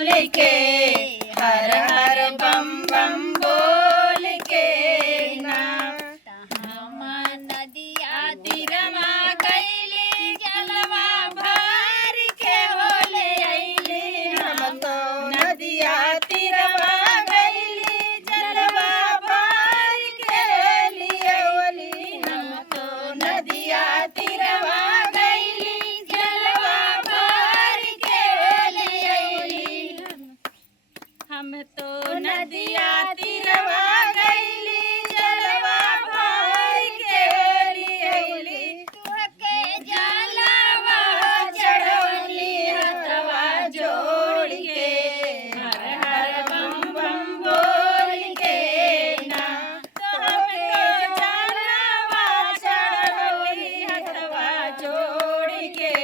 बोल के हर हर बम बम बोल के ना हम नदिया तीरमा कैली जलवा भर के होले अइली हम तो नदिया तीरमा गइली जलवा भर के लिए ओली हम तो नदिया तीरमा गइली जलवा भर के लिए अइली हम तो नदिया तीरवा गइली जलवा भर के लिए अइली तुहके जलवा चढ़ौली हथवा जोड़ के हर हर बम बम बोल के ना तुहके जलवा चढ़ौली हथवा जोड़ के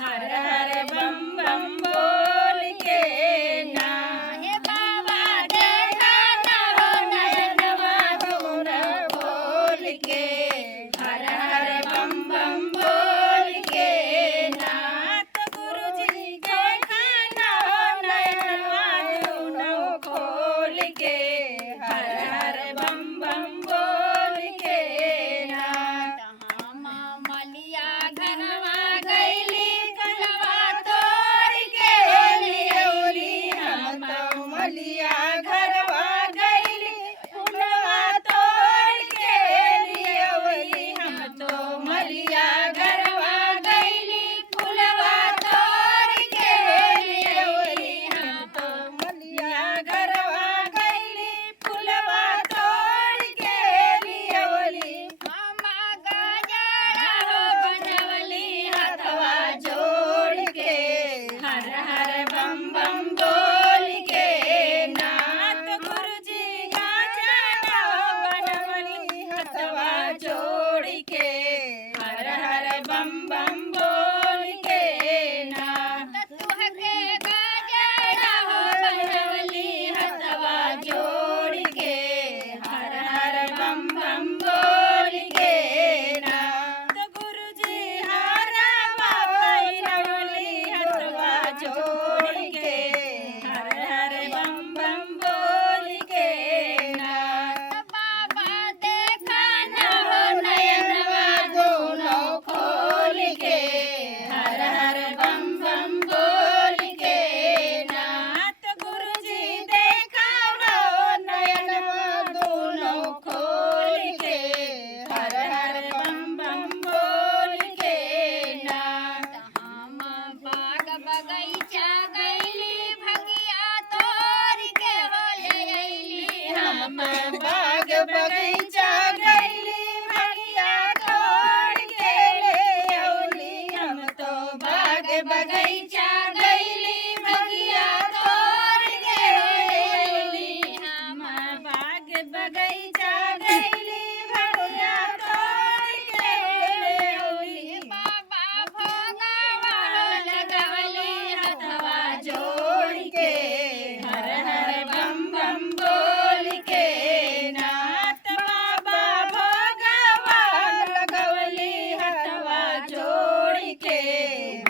हर हर बम बम बोल के ना हे बाबा देखा ना हो नयनवा दूर खोल के हर हर बम बम बोल के ना तो गुरुजी देखा ना हो नयनवा दूर खोल के हर हर बम बम बोल के ना हम मलिया घरवा गइली कलवा तोड़ के लियौली हम तो मलिया घरवा गइली फुलवा तोड़ के लियौली हम तो मलिया घरवा गइली फुलवा तोड़ के लियौली हम तो मलिया घरवा गइली फुलवा तोड़ के लियौली मामा गजरा हो बनवली हथवा जोड़ के हर हर बम बम बोल के नाथ गुरुजी गजरा हो बनवली हथवा जोड़ के हर हर बम बम बोल के नाथ तुहके गजरा हो बनवली हथवा जोड़ के हर हर बम बम बोल के नाथ गुरुजी हरवा बनवली हथवा जोड़ के हर हर बम बम बोल के नाथ बाबा देखा ना हो नयनवा दोनों खोल के हर हर बम बम बोल के नाथ गुरुजी देखा ना हो नयनवा दोनों खोल के हर हर बम बम बोल के नाथ हम बाग बगीचा गइली भगिया तोड़ के होले अइली हम बाग बगीचा गइली भगिया तोड़ के ले अउली हम तो बाग बगीचा गइली भगिया तोड़ के अइली हम बाग बगीचा गइली भगिया तोड़ के ले अउली बाबा भोगवा लगवली हथवा जोड़ के हर हर बम बम बोल के नाथ बाबा भोगवा लगवली हथवा जोड़ के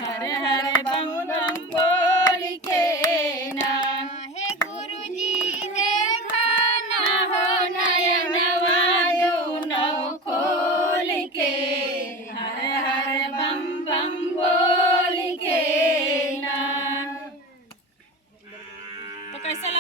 हर हर बम बम बोल के ना हे गुरुजी देखा ना हो नयनवा दोनों खोल के हर हर बम बम बोल के ना तो कैसा लगा